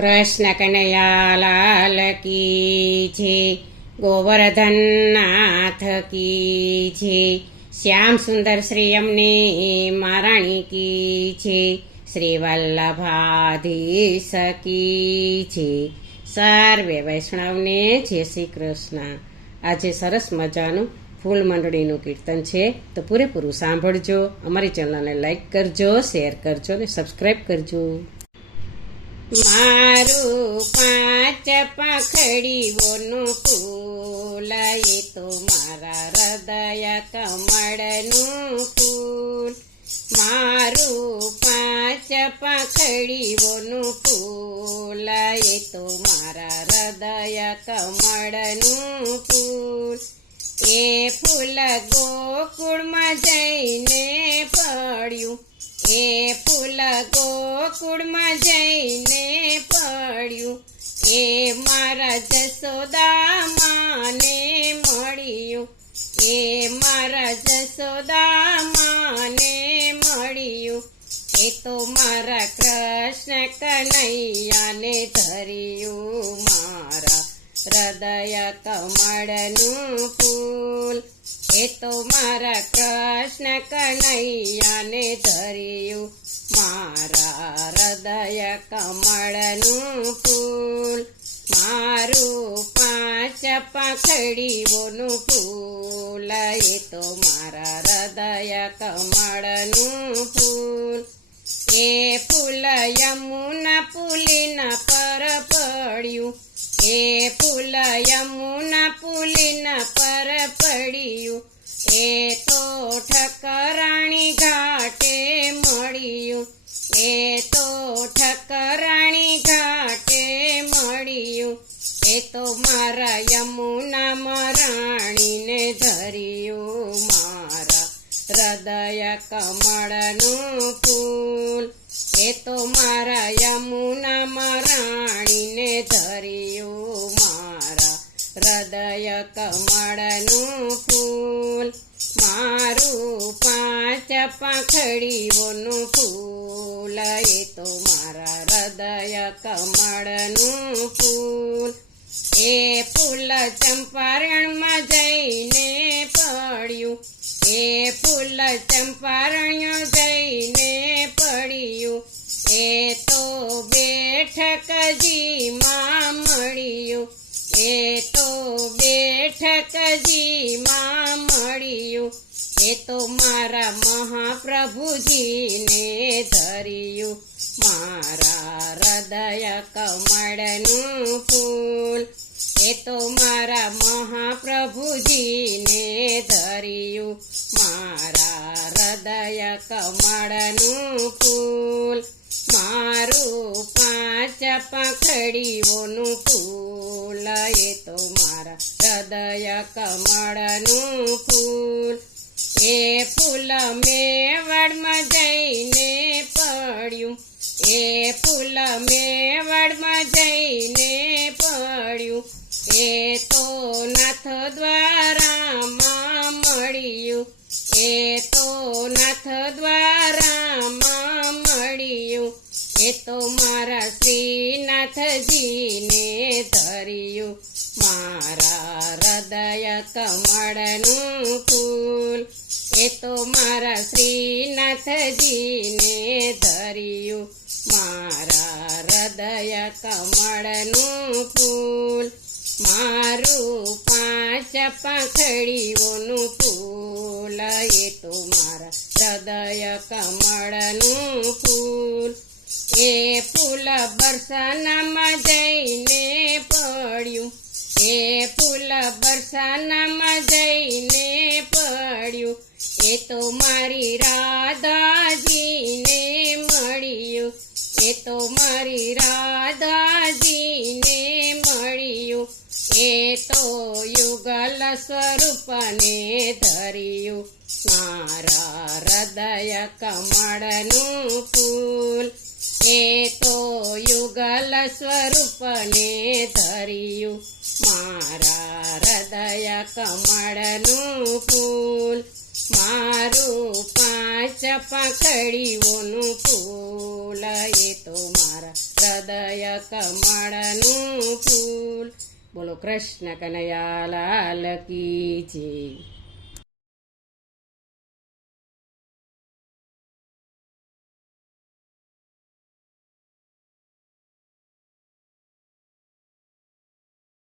કૃષ્ણ કનૈયા લાલ કી છે, ગોવર્ધન નાથ કી છે, શ્યામ સુંદર શ્રી અમને મહારાણી કી છે, શ્રી વલ્લભાધીશ કી છે. સર્વે વૈષ્ણવને જય શ્રી કૃષ્ણ. આજે સરસ મજાનું ફૂલ મંડળીનું કીર્તન છે, તો પૂરેપૂરું સાંભળજો. અમારી ચેનલને લાઈક કરજો, શેર કરજો અને સબસ્ક્રાઈબ કરજો. મારું 5 પાંખડીઓનું ફૂલ, એ તો મારા હૃદય કમળનું ફૂલ. મારું 5 પાંખડીઓનું ફૂલ, એ તો મારા હૃદય કમળનું ફૂલ. એ ફૂલ ગોકુળમાં જઈને પડ્યું, એ ફૂલ ગોકુળમાં જઈને પડ્યું. એ મારા જશોદા માને મળ્યું, એ મારા જશોદા માને મળ્યું. એ તો મારા કૃષ્ણ કનૈયાને ધર્યું, મારા હૃદય કમળનું ફૂલ. એ તો મારા કૃષ્ણ કનૈયાને ધર્યું, મારા હૃદય કમળનું ફૂલ. મારું 5 પાંખડીઓનું ફૂલ, એ તો મારા હૃદય કમળનું ફૂલ. એ ફૂલ યમુના પુલીના પર પડ્યું, એ ફૂલ યમુના પુલીના પર પડ્યું. એ તો ઠકરાણી ઘાટે મળ્યું, એ તો ઠકરાણી ઘાટે મળ્યું. એ તો મારા યમુના મરાણીને ધર્યું, મારા હૃદય કમળનું ફૂલ. એ તો મારા યમુના મરાણીને ધર્યું, મારા હૃદય કમળનું ફૂલ. મારું 5 પાંખડીઓનું ફૂલ, એ તો મારા હૃદય કમળનું ફૂલ. એ ફૂલ ચંપારણમાં જઈને પડ્યું, એ ફૂલ ચંપારણ્ય જઈને પડ્યું. એ તો બેઠકજીમાં મળ્યું, એ તો બેઠકજીમાં મળ્યું. એ તો મારા મહાપ્રભુજીને ધર્યું, મારા હૃદય કમળનું ફૂલ. એ તો મારા મહાપ્રભુજીને ધર્યું, મારા હૃદય કમળનું ફૂલ. મારું 5 પાંખડીઓનું ફૂલ, એ તો મારા હૃદય કમળનું ફૂલ. એ ફૂલ મેવાડમાં જઈને પડ્યું, એ ફૂલ મેવાડમાં જઈને પડ્યું. એ તો નાથ દ્વારામાં મળ્યું, એ તો નાથ દ્વારામાં મળ્યું. એ તો મારા શ્રીનાથજીને ધર્યું, મારા હૃદય કમળનું ફૂલ. એ તો મારા શ્રીનાથજીને ધર્યું, મારા હૃદય કમળનું ફૂલ. મારું 5 પાંખડીઓનું ફૂલ, એ તો મારા હૃદય કમળનું ફૂલ. એ ફૂલ બરસાનામાં જઈને પડ્યું, એ ફૂલ બરસાનામાં જઈને પડ્યું. એ તો મારી રાધાજીને મળ્યું, એ તો મારી રાધાજીને મળ્યું. એ તો યુગલ સ્વરૂપને ધર્યું, મારા હૃદય કમળનું ફૂલ. એ તો યુગલ સ્વરૂપને ધર્યું, મારા હૃદય કમળનું ફૂલ. મારું પાંચ પાંખડીઓનું ફૂલ એ તો મારા હૃદય કમળનું ફૂલ. બોલો કૃષ્ણ કનૈયા લાલ કી જય.